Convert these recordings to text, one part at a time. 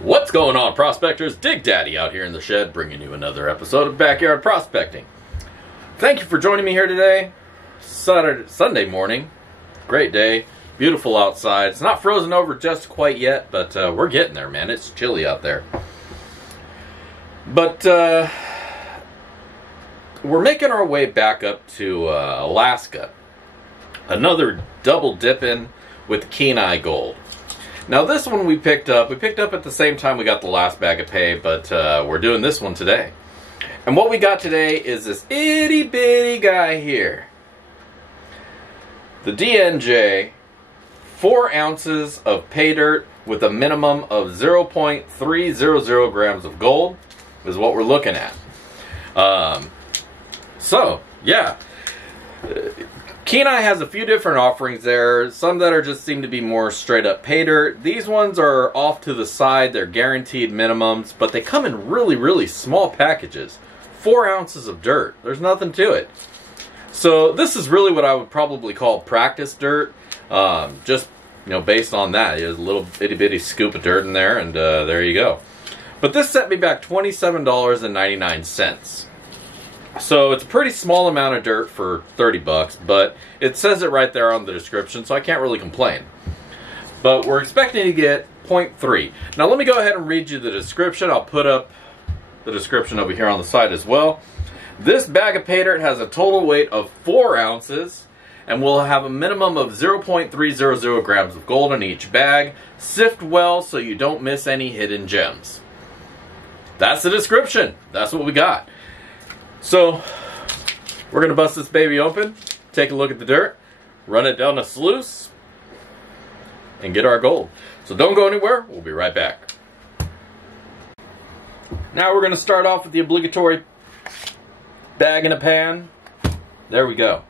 What's going on, prospectors? Dig Daddy out here in the shed, bringing you another episode of Backyard Prospecting. Thank you for joining me here today. Sunday morning. Great day. Beautiful outside. It's not frozen over just quite yet, but we're getting there, man. It's chilly out there. But we're making our way back up to Alaska. Another double dipping with Kenai gold. Now this one we picked up at the same time we got the last bag of pay, but we're doing this one today. And what we got today is this itty bitty guy here. The DNJ, 4 ounces of pay dirt with a minimum of 0.300 grams of gold is what we're looking at. So, yeah. Kenai has a few different offerings there. Some that are just seem to be more straight up pay dirt. These ones are off to the side. They're guaranteed minimums, but they come in really small packages. 4 ounces of dirt. There's nothing to it. So this is really what I would probably call practice dirt. Just, you know, based on that. There's a little itty bitty scoop of dirt in there, and there you go. But this set me back $27.99. So it's a pretty small amount of dirt for 30 bucks, but it says it right there on the description, so I can't really complain. But we're expecting to get 0.3. Now let me go ahead and read you the description. I'll put up the description over here on the side as well. This bag of pay dirt has a total weight of 4 ounces and will have a minimum of 0.300 grams of gold in each bag. Sift well so you don't miss any hidden gems. That's the description. That's what we got. So, we're going to bust this baby open, take a look at the dirt, run it down a sluice, and get our gold. So don't go anywhere, we'll be right back. Now we're going to start off with the obligatory bag in a pan. There we go.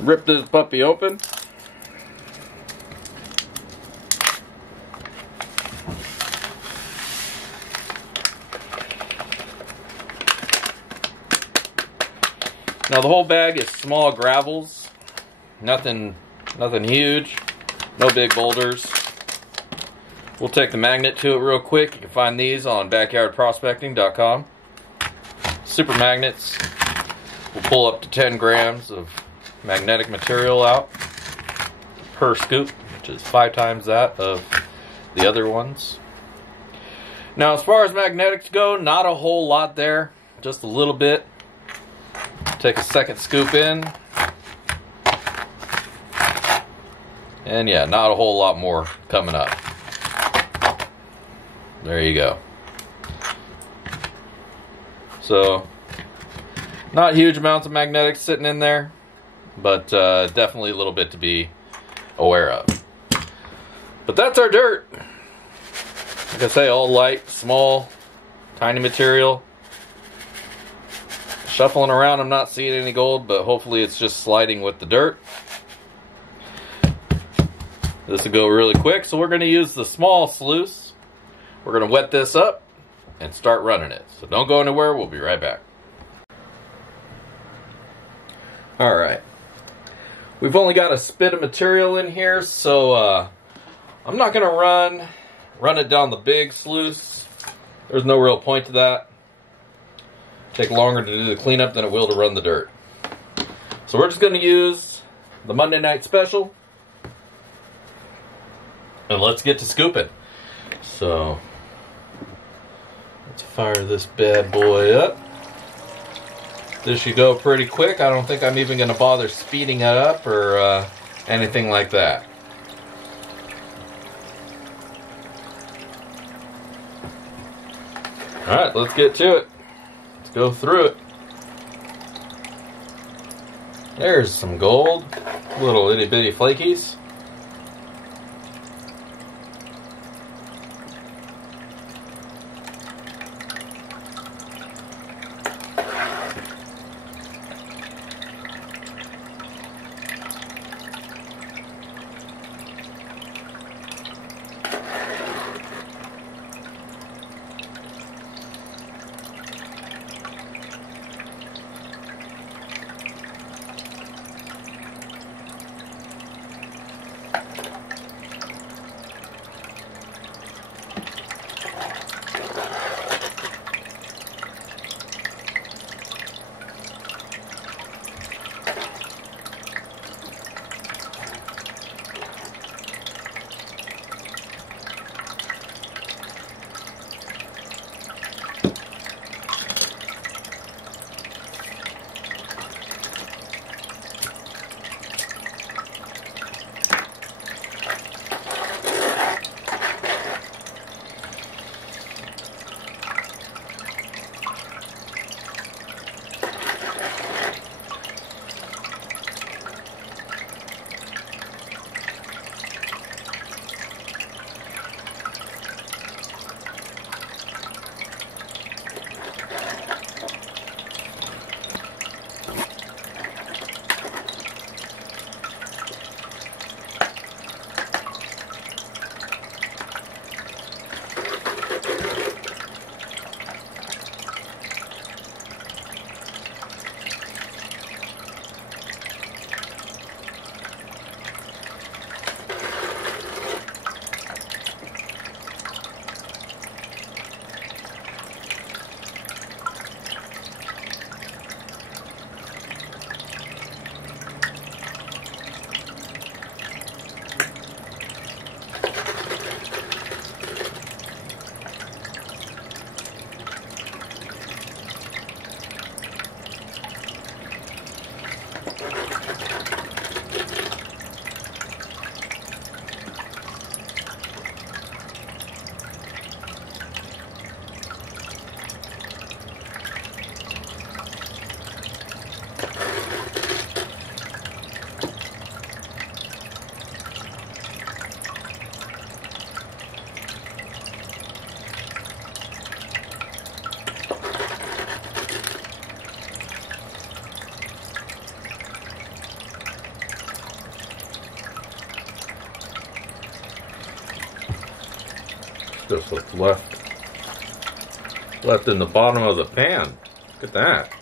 Rip this puppy open. Now the whole bag is small gravels, nothing huge, no big boulders. We'll take the magnet to it real quick. You can find these on backyardprospecting.com. Super magnets. We'll pull up to 10 grams of magnetic material out per scoop, which is 5 times that of the other ones. Now as far as magnetics go, not a whole lot there, just a little bit. Take a second scoop in. And yeah, not a whole lot more coming up. There you go. So, not huge amounts of magnetics sitting in there, but definitely a little bit to be aware of. But that's our dirt. Like I say, all light, small, tiny material. Shuffling around, I'm not seeing any gold, but hopefully it's just sliding with the dirt. This will go really quick, so we're going to use the small sluice. We're going to wet this up and start running it. So don't go anywhere, we'll be right back. Alright. We've only got a spit of material in here, so I'm not going to run it down the big sluice. There's no real point to that. Take longer to do the cleanup than it will to run the dirt. So we're just going to use the Monday night special. And let's get to scooping. So let's fire this bad boy up. This should go pretty quick. I don't think I'm even going to bother speeding it up or anything like that. Alright, let's get to it. Go through it. There's some gold, little itty bitty flakies. Just what's left in the bottom of the pan. Look at that.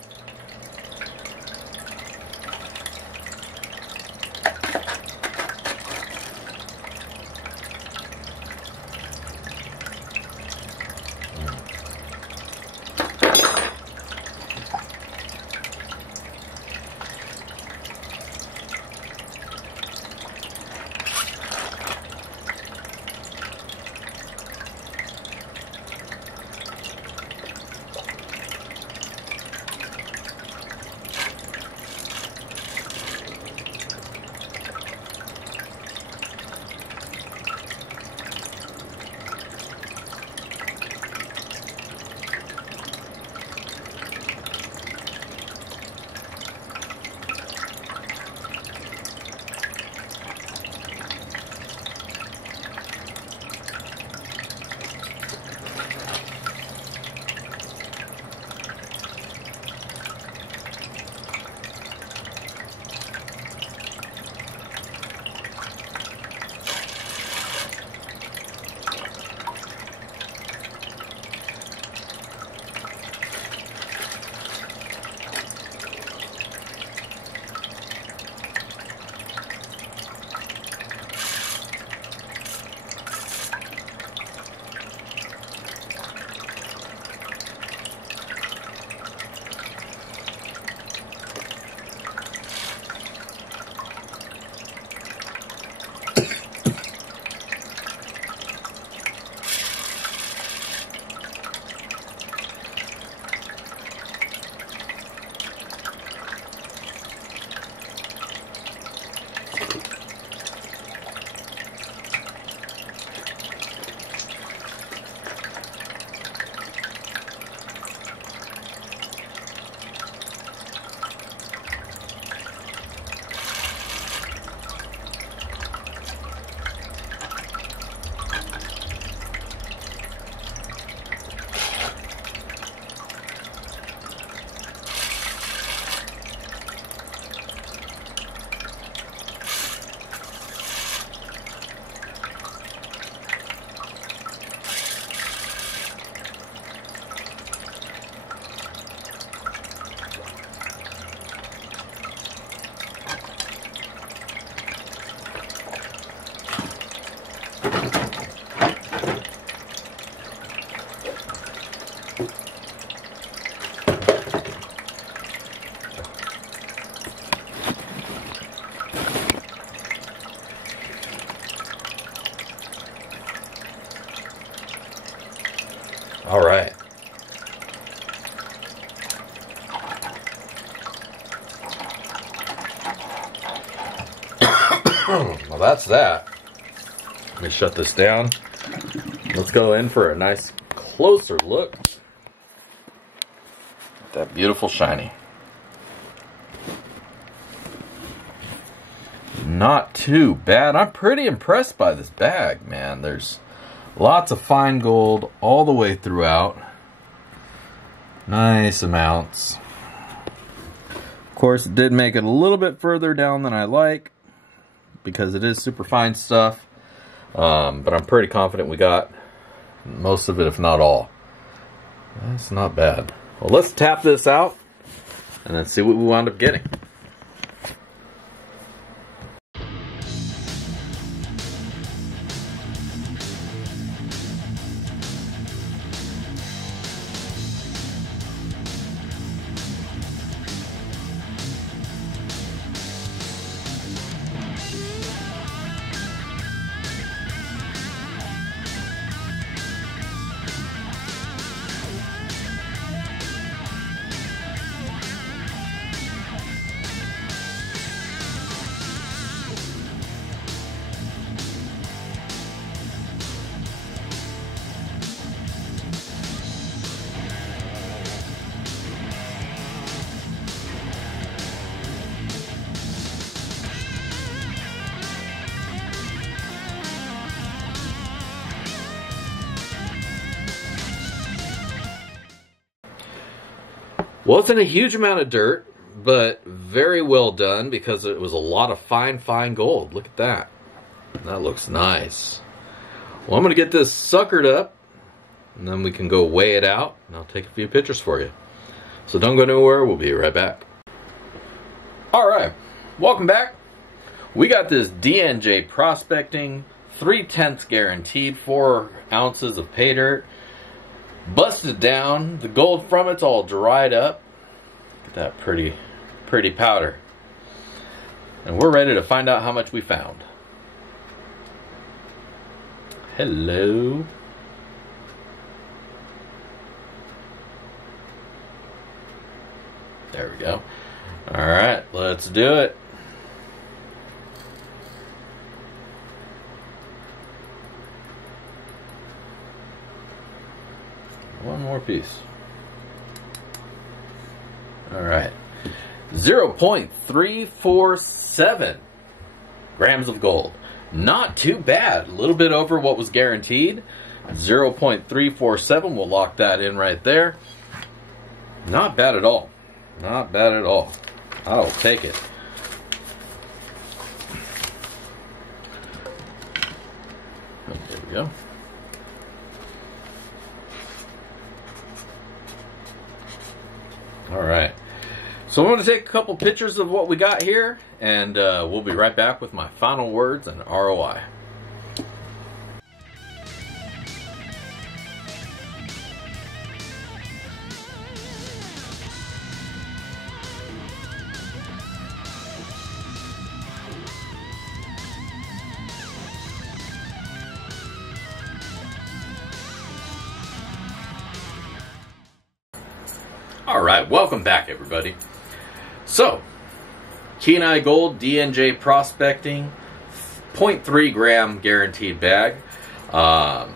All right. Well, that's that. Let me shut this down. Let's go in for a nice closer look at that beautiful shiny. Not too bad. I'm pretty impressed by this bag, man. There's lots of fine gold all the way throughout. Nice amounts. Of course, it did make it a little bit further down than I like, because it is super fine stuff. But I'm pretty confident we got most of it, if not all. That's not bad. Well, let's tap this out and then see what we wound up getting. Wasn't a huge amount of dirt, but very well done because it was a lot of fine gold. Look at that. That looks nice. Well, I'm going to get this suckered up, and then we can go weigh it out, and I'll take a few pictures for you. So don't go nowhere, we'll be right back. Alright, welcome back. We got this DNJ Prospecting, 3/10 guaranteed, 4 ounces of pay dirt. Busted down, the gold from it's all dried up. Look at that pretty powder. And we're ready to find out how much we found. Hello. There we go. Alright, let's do it. One more piece. Alright. 0.347 grams of gold. Not too bad. A little bit over what was guaranteed. 0.347. We'll lock that in right there. Not bad at all. Not bad at all. I'll take it. There we go. Alright, so I'm going to take a couple pictures of what we got here, and we'll be right back with my final words and ROI. Alright, welcome back everybody. So, Kenai Gold DNJ Prospecting, 0.3 gram guaranteed bag. Well,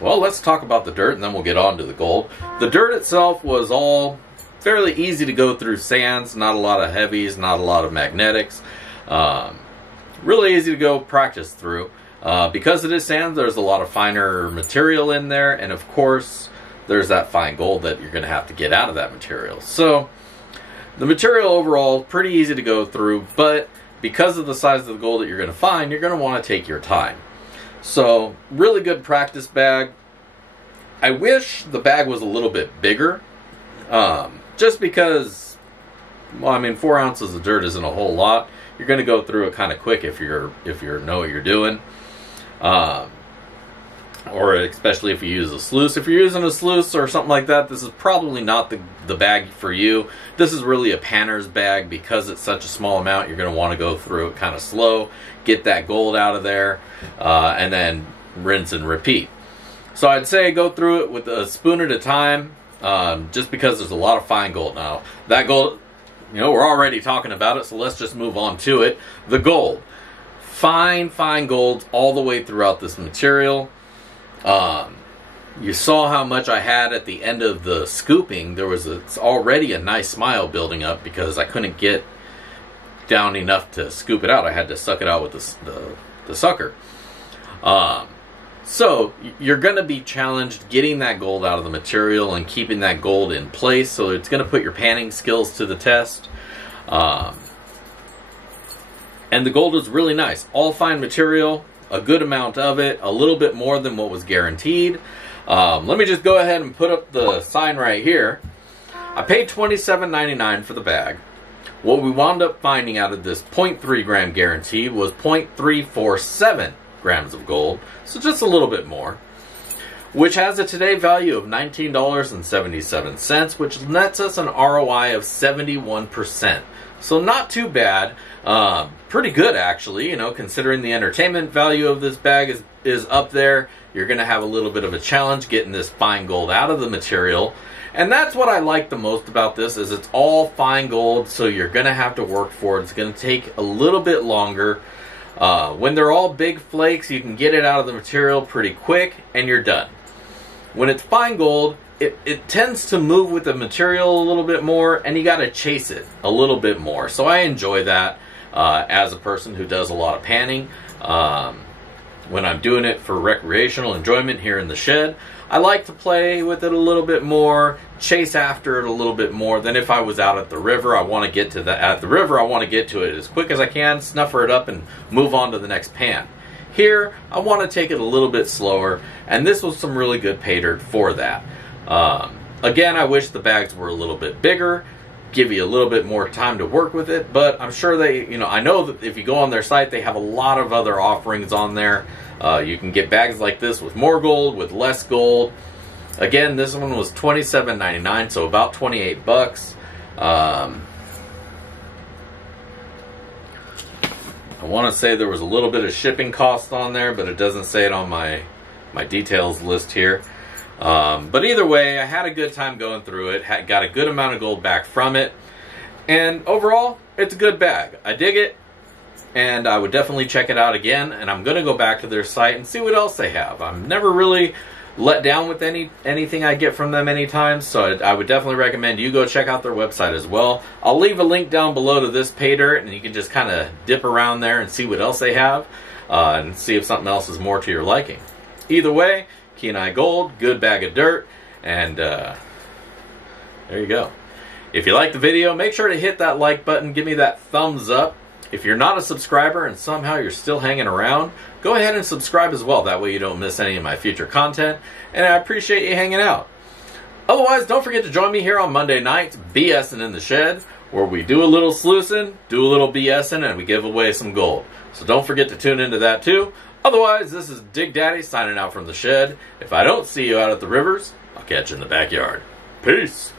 let's talk about the dirt and then we'll get on to the gold. The dirt itself was all fairly easy to go through sands, not a lot of heavies, not a lot of magnetics. Really easy to go practice through. Because it is sand, there's a lot of finer material in there, and of course, there's that fine gold that you're going to have to get out of that material. So, the material overall, pretty easy to go through, but because of the size of the gold that you're going to find, you're going to want to take your time. So, really good practice bag. I wish the bag was a little bit bigger, just because, well, I mean, 4 ounces of dirt isn't a whole lot. You're going to go through it kind of quick if you know what you're doing. Or especially if you use a sluice. If you're using a sluice or something like that, this is probably not the bag for you. This is really a panner's bag because it's such a small amount. You're going to want to go through it kind of slow, get that gold out of there, and then rinse and repeat. So I'd say go through it with a spoon at a time, just because there's a lot of fine gold. Now, that gold, you know, we're already talking about it, so let's just move on to it. The gold. Fine gold all the way throughout this material. You saw how much I had at the end of the scooping. There was already a nice smile building up because I couldn't get down enough to scoop it out. I had to suck it out with the sucker. So you're going to be challenged getting that gold out of the material and keeping that gold in place. So it's going to put your panning skills to the test. And the gold is really nice. All fine material. A good amount of it, a little bit more than what was guaranteed. Let me just go ahead and put up the sign right here. I paid $27.99 for the bag. What we wound up finding out of this 0.3 gram guaranteed was 0.347 grams of gold, so just a little bit more, which has a today value of $19.77, which nets us an ROI of 71%. So not too bad. Pretty good actually, you know, considering the entertainment value of this bag is up there. You're going to have a little bit of a challenge getting this fine gold out of the material. And that's what I like the most about this, is it's all fine gold, so you're going to have to work for it. It's going to take a little bit longer. When they're all big flakes, you can get it out of the material pretty quick and you're done. When it's fine gold, it tends to move with the material a little bit more, and you got to chase it a little bit more. So I enjoy that as a person who does a lot of panning. when I'm doing it for recreational enjoyment here in the shed, I like to play with it a little bit more, chase after it a little bit more than if I was out at the river. I want to get to at the river, I want to get to it as quick as I can, snuffer it up, and move on to the next pan. Here, I want to take it a little bit slower, and this was some really good pay dirt for that. Again, I wish the bags were a little bit bigger, give you a little bit more time to work with it, but I'm sure they, I know that if you go on their site, they have a lot of other offerings on there. You can get bags like this with more gold, with less gold. Again, this one was $27.99, so about 28 bucks. I want to say there was a little bit of shipping cost on there, but it doesn't say it on my details list here. But either way, I had a good time going through it, got a good amount of gold back from it, and overall, it's a good bag. I dig it, and I would definitely check it out again, and I'm going to go back to their site and see what else they have. I'm never really let down with anything I get from them anytime, so I would definitely recommend you go check out their website as well. I'll leave a link down below to this pay dirt, and you can just kind of dip around there and see what else they have, and see if something else is more to your liking. Either way, Kenai Gold, good bag of dirt, and there you go. If you like the video, make sure to hit that like button, give me that thumbs up. If you're not a subscriber and somehow you're still hanging around, go ahead and subscribe as well. That way you don't miss any of my future content, and I appreciate you hanging out. Otherwise, don't forget to join me here on Monday nights, BSing in the shed, where we do a little sluicing, do a little BSing, and we give away some gold. So don't forget to tune into that too. Otherwise, this is Dig Daddy signing out from the shed. If I don't see you out at the rivers, I'll catch you in the backyard. Peace.